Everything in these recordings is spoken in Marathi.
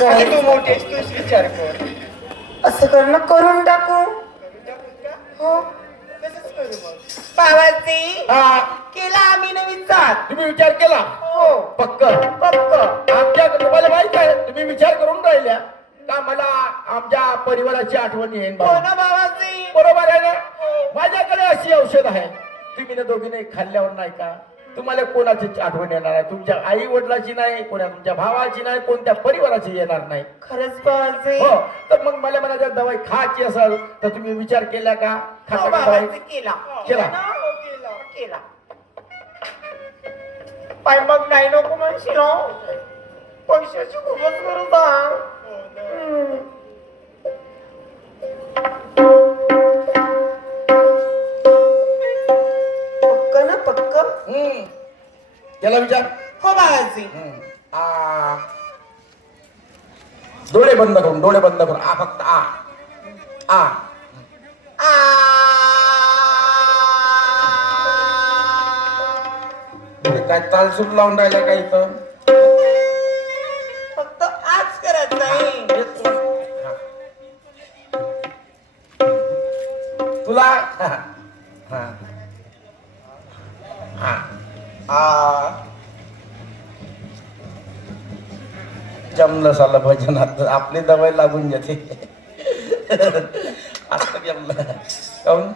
काय तू मोठेस तूच विचार कर. असं करणं करून टाकू. करून टाकू का? हो तसंच करू मग. बाबाजी हा केला आम्ही न विचार. तुम्ही विचार केला हो पक्क पक्क. आमच्या तुम्हाला माहित आहे तुम्ही विचार करून राहिल्या का मला आमच्या परिवाराची आठवण येईन हो बाबा. ना बाबाजी. बरोबर आहे ना. माझ्याकडे अशी औषध आहे तुम्ही ना दोघीने खाल्ल्यावर नाही का तुम्हाला कोणाची आठवण येणार आहे. तुमच्या आई वडिलाची नाही कोणा तुमच्या भावाची नाही कोणत्या परिवाराची येणार नाही. खरंच बाबाजी. हो तर मग मला मला जर दवाई खायची असेल तर तुम्ही विचार केला का हो खाता का दवाई बाबाजी केला. केला. ना? हो केला. केला. पाय मग नाही नको म्हणशील हो. पैशाची खूपच गरज आहे. हो ना. पक्क ना पक्क. केला विचार. हो बाबाजी. आ डोळे बंद करून आ फक्त आ आ काय ताल सूट लावून राहिला काय इथं फक्त आज करत नाही. तुला हा हा हा आ जमलं साला भजनात आपली दवाई लागून जाते. आता जमलं काऊन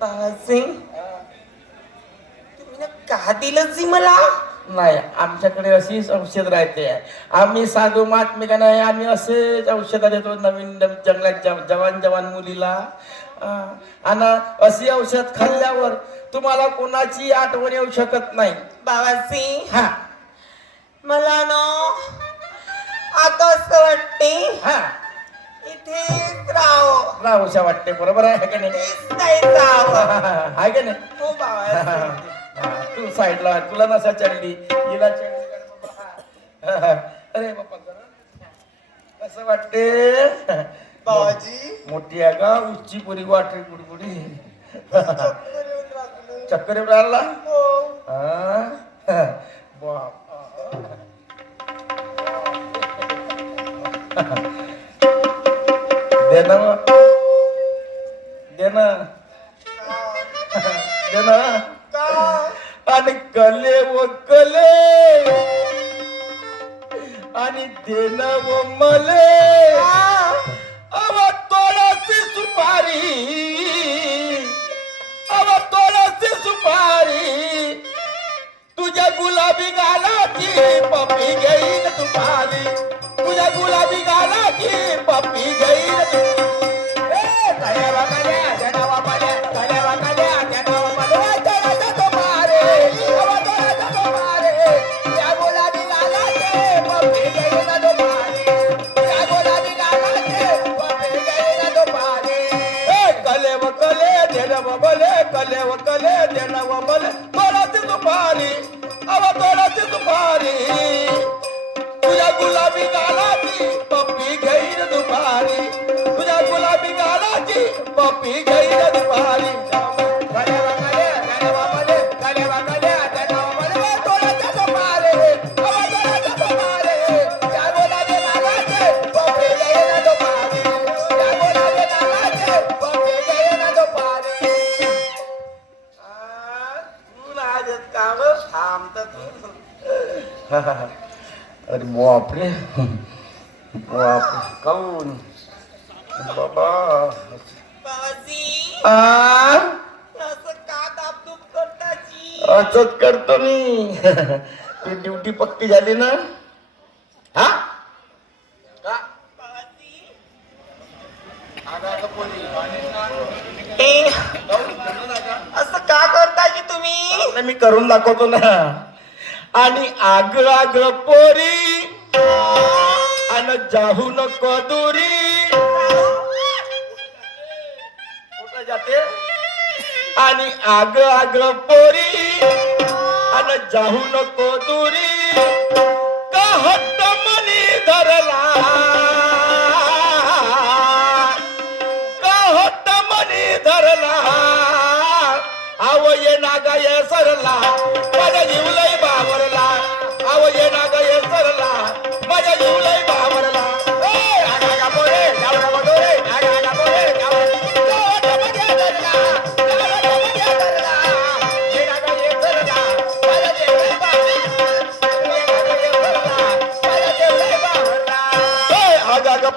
बाबाजी तुम्ही ना का दिलं जी मला. नाही आमच्याकडे अशीच औषध राहते. आम्ही साधू महात्मे का नाही आम्ही असेच औषध देतो नवीन जंगलात जवान मुलीला. आणि अशी औषध खाल्ल्यावर तुम्हाला कोणाची आठवण येऊ शकत नाही. बाबाजी हा मला ना आता असं वाटते हा इथेच राहावं. राहूशा वाटते बरोबर आहे का नाही. इथेच नाही राहावं. आहे का नाही. हो बाबाजी. तू साईडला तुला नसा चढली हिला चढली अरे बाप्पा जरा कसं वाटते बाबाजी मोठी आहे का उच्ची पुरी वाटली गुडगुडी चक्कर येऊन राहिला. बाप दे ना दे ना दे ना आणि कले व कले आणि देन व मले अव तोडाची सुपारी अव तोडाची सुपारी तुझ्या गुलाबी गालाची पप्पी घेईन दुपारी तुझ्या गुलाबी गालाची पप्पी घेईन कले व कले देना व मले तोडाची दुपारी अव तोडाची दुपारी तुझ्या गुलाबी गालाची पप्पी घेईन दुपारी तुझ्या गुलाबी गालाची पप्पी घेईन दुपारी अरे बापरे बापरे काऊन बाबा बाबाजी आ असं का दाबदूब करताची. असंच करतो मी. ती ड्युटी पक्की झाली ना. हा का बाबाजी ए, असं का करताची तुम्ही. आता मी करून दाखवतो ना. आणि आग आग पोरी आणि जाहू नको दुरी कुठं जाते. आणि आग आग पोरी आणि जाहू नको दुरी का हट्ट मनी धरला का हट्ट मनी धरला आव ये नागा ये सरला माझ्या जीवलय बावरला आव ये नागा ये सरला माझ्या जीवलय बावरला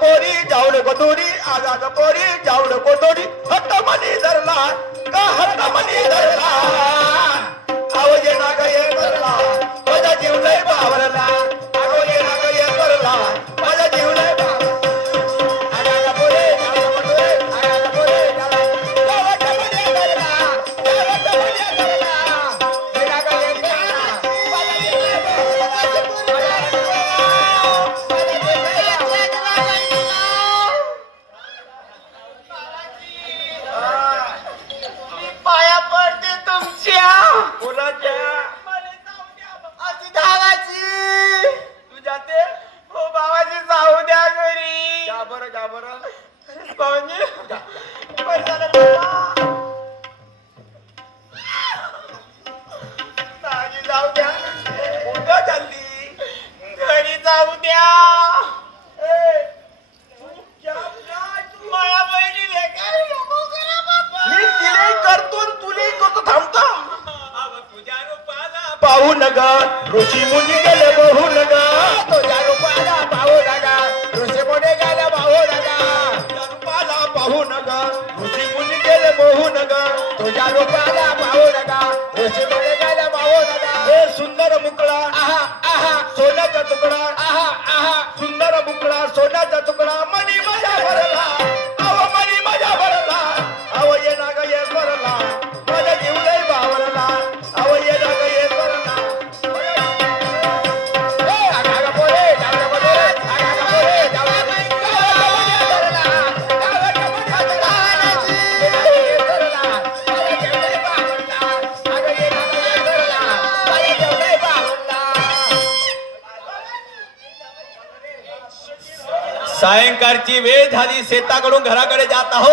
पोरी जाऊ नको दुरी आगाग पोरी जाऊ नको दुरी हट्ट मनी धरला का हट्ट मनी धरला आवाज ना ग ये करला माझा जीव लय बावरला आवाज ना ग ये करला माझा जीव लय आगाग पोरी जाऊ नको दुरी आगाग पोरी जाऊ हट्ट मनी धरला हट्ट मनी धरला आगाग ये करला माझा जीव लय पाया पडते तुमच्या कोणाच्या आजी धावाची तू जाते हो बाबाजी जाऊ द्या घरी जा बरं जा बरं खरंच भाऊजी बरं झालं बाबा. आजी जाऊ द्या कुठं चालली घरी जाऊ द्या मला बहिणीला काय नको करा बाबा मी तिले करतो आणि तुले करतो थांबतो तुझ्या रूपाला पाहू नग ऋषी मुनी गेले बहू नग तुझ्या रूपाला पाहू नग ऋषी मुनी गेले बहू नग तुझ्या रूपाला पाहू नग ऋषी मुनी गेले बहू नग तुझ्या रूपाला पाहू नग ऋषी मुनी गेले बहू नग हे सुंदर मुकळा आहा आहा सोन्याचा तुकडा आहा आहा सुंदर मुकळा सोन्याचा तुकडा मनी माझ्या भरला अव मनी माझ्या भरला अव ये ना ग ये भरला माझ्या जीव लय बावरला अव ये ना ग ये भरला ए आगागा पोरे जाऊ नको रे आगागा पोरे जाऊ नको भरला गावात मोठा दानाची ये भरला माझ्या जीव लय बावरला अग ये ना ग ये भरला माझ्या जीव लय बावरला सायंकाळची वेळ झाली शेताकडून घराकडे जात आहो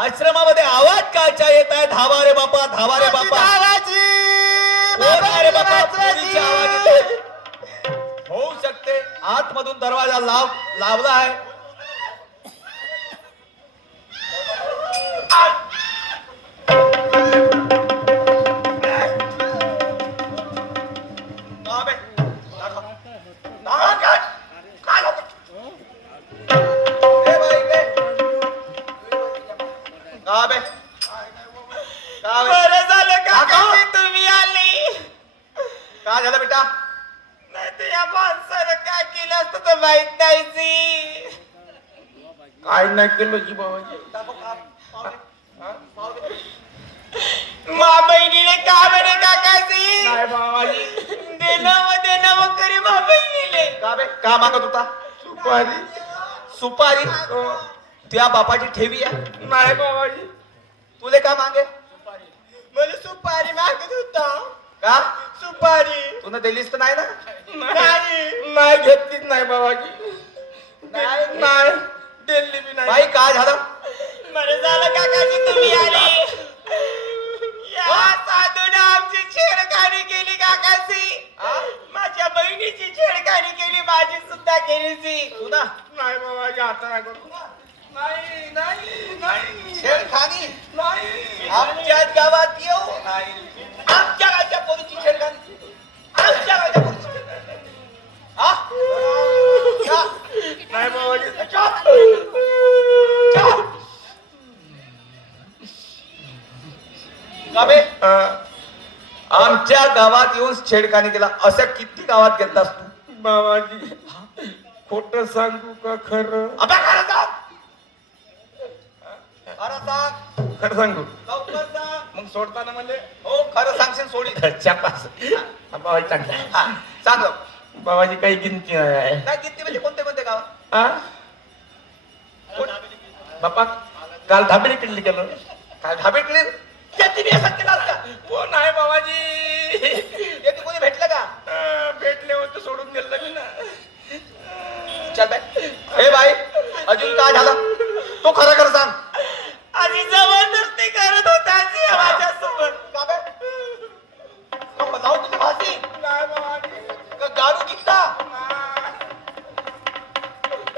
आश्रमामध्ये आवाज कायचा येत आहे धावा रे बापा धावा रे बापा कोण आहे रे बापा पोरीची आवाज येते होऊ शकते आतमधून दरवाजा लावला आहे अबे दाखव काय लोक ए बाई इकडे अबे बरं झालं काका की तुम्ही आली काय झालं बेटा नाही तर या माणसानं काय केलं असतं तर माहित नाही जी. काय नाही केलं की बाबाजी मा बहिणीले का बरे काकाजी नाही बाबाजी देणं मग करे मा बहिणीले का बे का मागत होता सुपारी सुपारी तुझ्या बापाची ठेवी आहे नाही बाबाजी तुले का मागे मला सुपारी मागत होता का सुपारी तुला दिलीस तर नाही ना नाही नाही घेतलीच नाही बाबाजी नाही. नाही दिल्ली बी नाही बाई काय झालं बरं झालं काकाजी तुम्ही आली या साधून आमची छेडखानी केली काकाजी माझ्या बहिणीची छेडखानी केली माझी सुद्धा केली जी तू ना नाही बाबाजी आता नाही करू नाही नाही नाही छेडखानी नाही आमच्याच गावात येऊ आमच्या गावच्या पोरीची छेडखानी आमच्या गावच्या पोरीची हा? का? नाही बाबाजी चुप. चुप. का बे? आमच्या गावात येऊन छेडखानी केला अशा किती गावात घेतलास तू बाबाजी खोट सांगू का खरं आता खरं सांग खरं सांग खरं सांगू लवकर सांग मग सोडताना म्हणजे हो खरं सांगशील सोडी घरच्या पास बाबाजी चांगला हा सांग लवकर. बाबाजी काही गिनती आहे काय किती म्हणजे कोणते कोणते गाव आ? बापा काल धाबेली किल्ली केलं काय ढाबेटले त्याची बी असं केला असता हो नाही बाबाजी येते कोणी भेटलं का भेटले होते सोडून गेलं मी ना चल बाय हे बाई अजून काय झालं तो खरं खरं सांग आधी जबरदस्ती करत होता जी माझ्यासोबत का बे? नको जाऊ तुझी भाजी नाही बाबाजी का गाडू कित्ता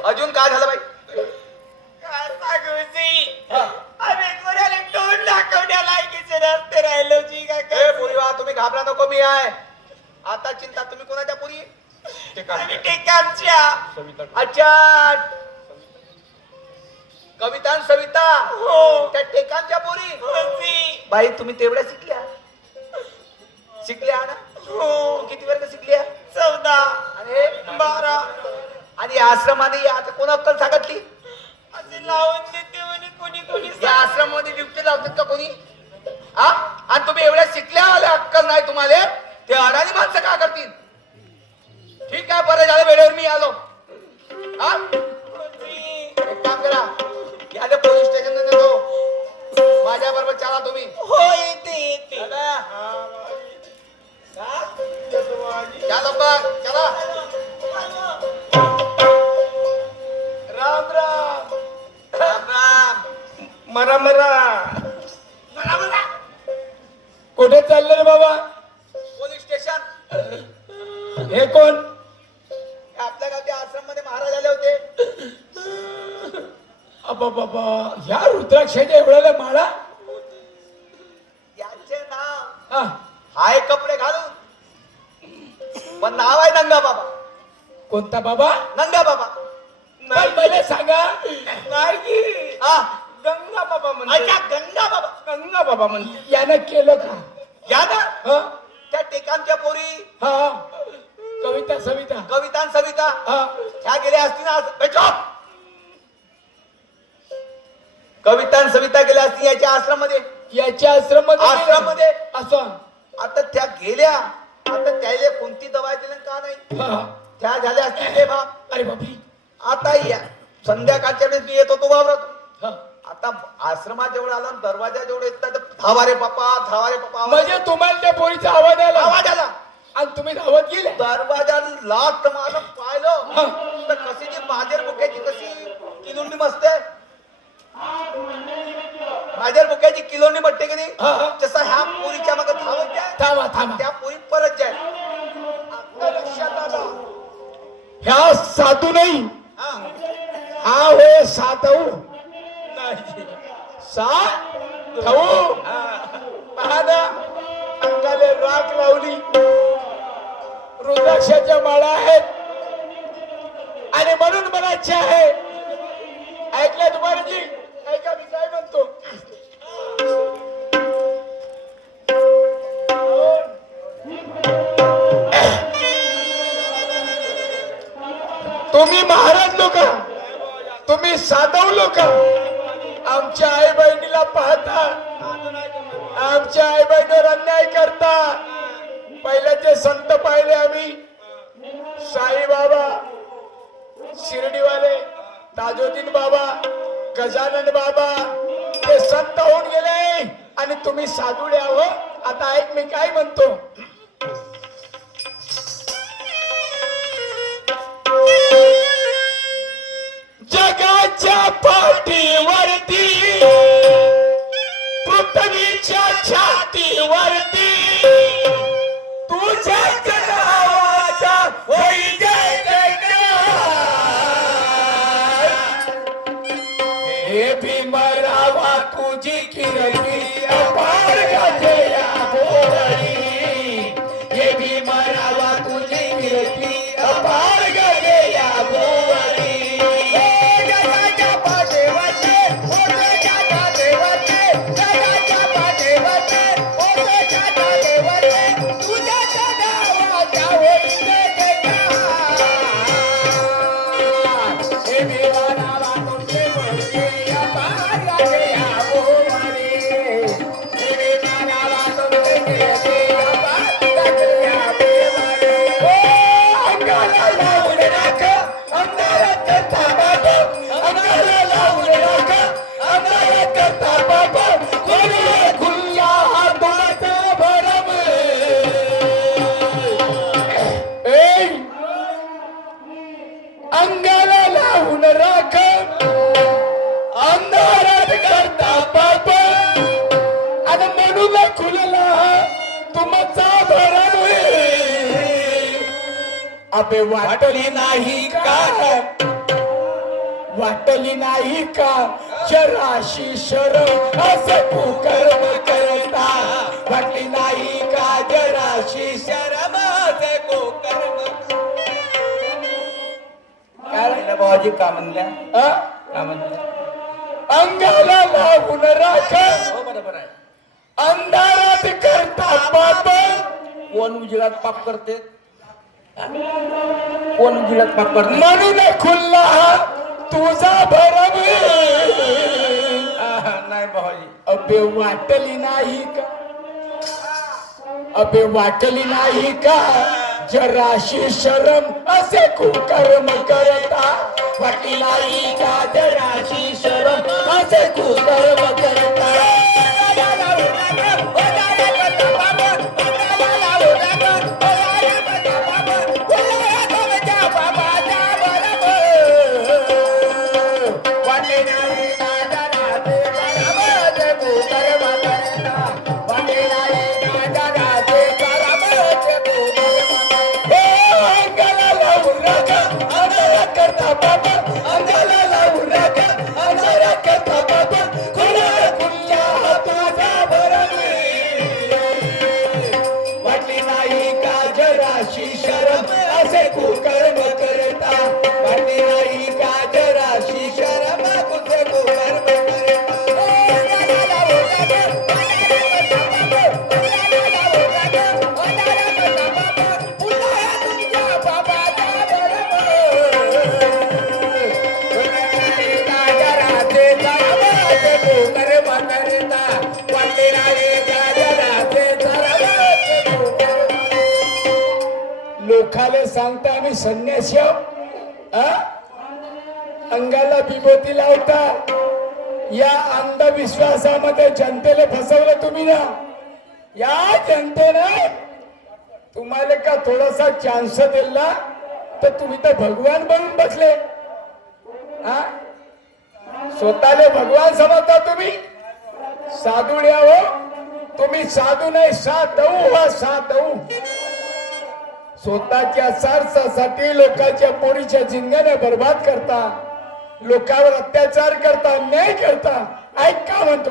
अजून काय झालं बाई काय सांगू जी आम्ही कोणाला तोंड दाखवण्या लायकीचे रस्ते राहिलो जी ए काका पुरी वा तुम्ही घाबरा नको मी आहे आता चिंता तुम्ही कोणाच्या पुरी आम्ही टेकामच्या. अच्छा, कविता आणि सविता हो. त्या टेकांच्या पोरी. होती. बाई तुम्ही तेवढ्या शिकल्या ना? हो. तू किती वर्ग शिकल्या? 14. आणि हे? 12. आणि या आश्रमामध्ये आता कोण अक्कल सांगितली? असे लावून देते म्हणे कोणी या आश्रमामध्ये ड्युटी लावतात का कोणी? हा? आणि तुम्ही एवढ्या शिकल्या आल्या अक्कल नाही तुम्हाला, ते अडाणी माणसं का करतील? ठीक आहे, बरं झालं वेळेवर मी आलो. हा? एक काम करा, या पोलीस स्टेशन जातो, माझ्या बरोबर चला तुम्ही. हो येते. चला. या लवकर, चला. राम राम. राम राम. मरा मरा. मला कुठे चाललं रे बाबा? Police station. हे कोण? आपल्या गावच्या आश्रम मध्ये महाराज आले होते. अबा बाबा, ह्या रुद्राक्षाच्या एवढ्याला माळा? यांचे नाव हा, हाय कपडे घालून, पण नाव आहे नंगा बाबा. कोणता बाबा? नंगा बाबा. नाही मला सांगा. नाही. हा, गंगा बाबा अच्छा म्हणजे. गंगा बाबा. गंगा बाबा म्हणजे यानं केलं का? या ना हा त्या टेकांच्या पोरी हा. कविता सविता. कविता आणि सविता हा. ह्या गेल्या असतील ना. बेचो. कविता आणि सविता गेल्या असतील याच्या आश्रम मध्ये. याच्या आश्रमामध्ये आश्रमामध्ये. असं. आता त्या गेल्या, आता त्याला कोणती दवा दिली का नाही, हा. त्या झाल्या असतील ते बाप. अरे बापरे. आता या संध्याकाळच्या वेळेस मी येत होतो वावरात. हा. आता आश्रमात जेवढं आला, दरवाजा जेवढे येतात, धावा रे बाप्पा, धावा रे बाप्पा आवाज. म्हणजे तुम्हाला त्या पोरीचा आवाज आला आवाज आला. आणि तुम्ही धावत गेले? दरवाजा लाट मारून हा. पाहिलं तर कशी जी बाजेर बुक्याची कशी किलोंडी मस्त आहे. बाजेर बुक्याची किलोंडी बट्टे की नाही, हा, हा. तसा ह्या पोरीच्या मग धावत जाय. थांबा थांबा. त्या पोरी परत जाय. आता लक्षात आलं. ह्या साधू नाही, हा. हा होय साधू. साधू. पहा ना, अंगाले राख लावली, रुद्राक्षाच्या माळा आहेत, आणि म्हणून म्हणायचे आहे. ऐकलं तुम्हाला जी? ऐका मी काय म्हणतो. तुम्ही महाराज लोक, तुम्ही साधव लोक आमच्या आई बहिणीला पाहता, आमच्या आई बहिणीवर अन्याय करता. पहिल्याचे संत पाहिले आम्ही, साईबाबा, शिर्डीवाले, ताजोदीन बाबा, गजानन बाबा, ते संत होऊन गेले आणि तुम्ही साधुडे आहो. आता ऐक मी काय म्हणतो. जगाच्या पाठीवरती, पृथ्वीच्या छातीवरती तुझ्या नावाचा होई जय जयकार. हे भीमरावा तुझी कीर्ती अपार गाजे या भोवरी. हे भीमरावा तुझी कीर्ती अपार गाजे या भोवरी. जगाच्या पाठीवरती, जगाच्या पाठीवरती, जगाच्या पाठीवरती, जगाच्या पाठीवरती तुझ्या नावाचा होई जय जयकार. हे भीमरावा तुझी कीर्ती अपार गाजे या भोवरी. हे भीमरावा तुझी कीर्ती अपार गाजे या भोवरी. ओ अंगाला लावून राख, अंगारात थांबाब, अंगाला लावून राख, अंगारात थांबाब, खुल्या खुल्या हाताचा भरम. ए, अंगाला लावून राख, अंधारात करता बाप, आणि म्हणून खुलला तुमचा भरम. अबे वाटली नाही का, वाटली नाही का शराशी शरम असं कुकर्म करता. वाटली नाही का जराशी शरम असं कुकर्म. बाबाजी का म्हणल्या हा? का म्हणल्या अंगाला लागून राख हो बरोबर आहे अंधारात करता पाप कोण उजिरात पाप करते कोण उजिरात पाप करते म्हणून खुल्ला तुझा भरम नाही बाबाजी अबे वाटली नाही का अबे वाटली नाही का जराशी शरम असे कुकर्म करता वाटली नाही का जराशी शरम असे कुकर्म करता शरम असे कुकर्म करता वाटली नाही का जराशी शरम कुठे कुकर्म लोकाले सांगता आम्ही संन्यासी आहोत अंगाला विभूती लावता या अंधविश्वासामध्ये जनतेला फसवलं तुम्ही ना या जनतेने तुम्हाला का थोडासा चान्स दिला तर तुम्ही तर भगवान बनून बसले हा स्वतःले भगवान समजता तुम्ही साधुड्या हो तुम्ही साधू नाही साधू स्वतःच्या सारसासाठी लोकांच्या पोरीच्या जिंगाने बर्बाद करता लोकांवर अत्याचार करता अन्याय करता ऐक का म्हणतो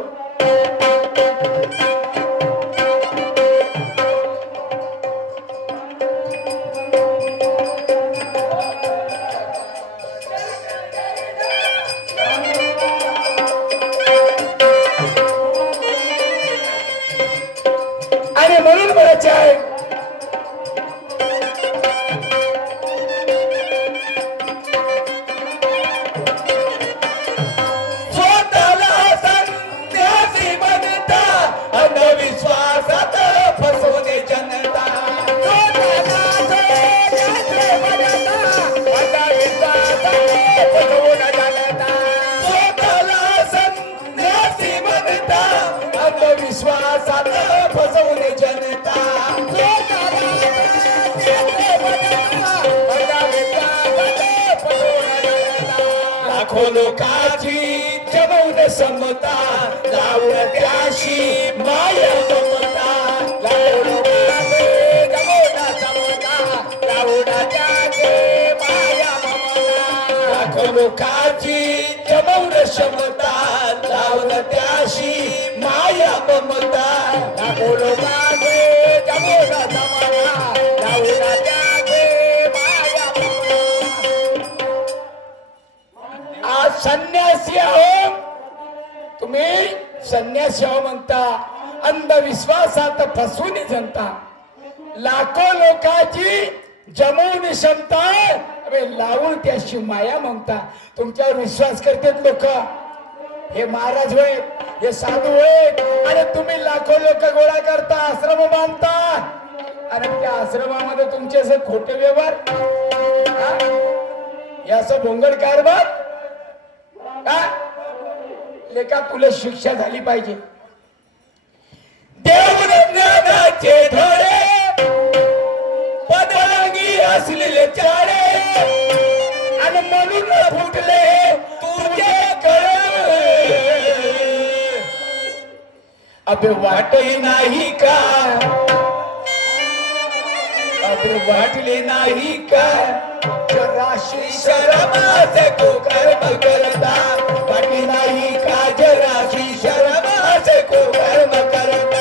आणि म्हणून म्हणायचे आहे अंधविश्वासात फसवणे जनता संन्यासी म्हणता अंधविश्वासात फसवणे जनता लाखो लोकांची जमवून समता लावून त्याशी माया ममता लावून जमवून समता लावून त्याशी माया ममता लाखो लोकांची जमवून क्षमता लावून त्याशी माया ममता लाखो लोकांची जमवून समता लावून त्याशी माया ममता आज संन्यासी आहो तुम्ही संन्यासी आहो म्हणता अंधविश्वासात फसवून जनता लाखो लोकांची जमवून क्षमता अरे लावून त्याशी माया म्हणता तुमच्यावर विश्वास करतात लोक हे महाराज होय हे साधू होय आणि तुम्ही लाखो लोक गोळा करता आश्रम बांधता आणि त्या आश्रमामध्ये तुमचे असे खोटे व्यवहार हे असं भोंगड कारभार लेका तुला शिक्षा झाली पाहिजे देव ज्ञानाचे धडे पदरांगी असलेले चाडे आणि म्हणून फुटले तुझे कळे अबे वाटही नाही का अबे वाटले नाही का जराशी शरमाचे कुकर्म करता वाटली नाही का जराशी शरमाचे कुकर्म करता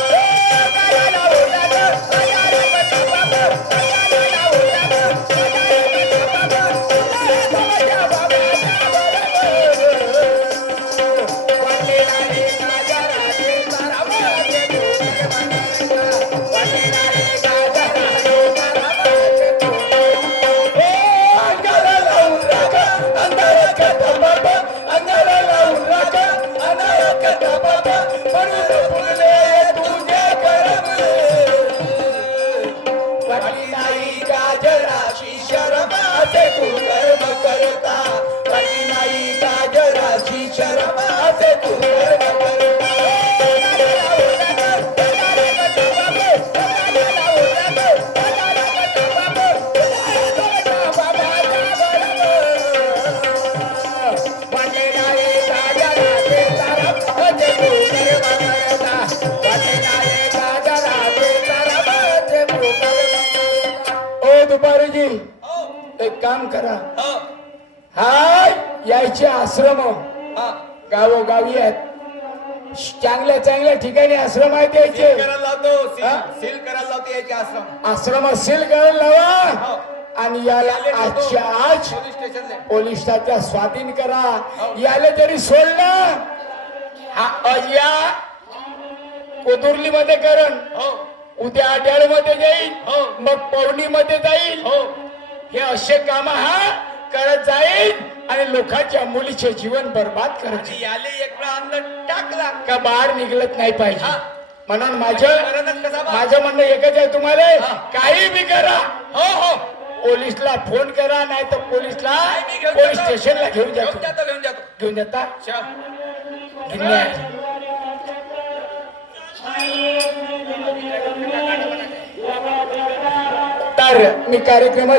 काम करा. हो हाय यायचे आश्रम हा गावोगावी आहेत. चांगल्या चांगल्या ठिकाणी आश्रम आहेत सील यायचे. करायला लावतो हा? सील करायला लावतो याचे आश्रम आश्रम असेल करायला लावा हो आणि याला याले लावतो. आजच्या आज पोलीस स्टेशनले पोलीस स्टेशनला स्वाधीन करा. याला जरी सोडलं हा अय्या कोथुर्ली मध्ये करण, हो उद्या आड्याळ मध्ये जाईल, हो. मग पवनी मध्ये जाईल. हो हे असे काम हा करत जाईल आणि लोकांच्या मुलीचे जीवन बर्बाद करत आणि याले एक वेळा अंदर टाकला का बाहेर निघलत नाही पाहिजे. हा. म्हणून मरणच कसा बा? माझं म्हणणं एकच आहे तुम्हाला, हा. काही बी करा. हो हो पोलीसला फोन करा, नाही तर पोलीसला नाही, मी घेऊन पोलीस जातो. स्टेशनला घेऊन जातो. घेऊन जातो घेऊन जाता चा. धन्यवाद. तर मी कार्यक्रमाची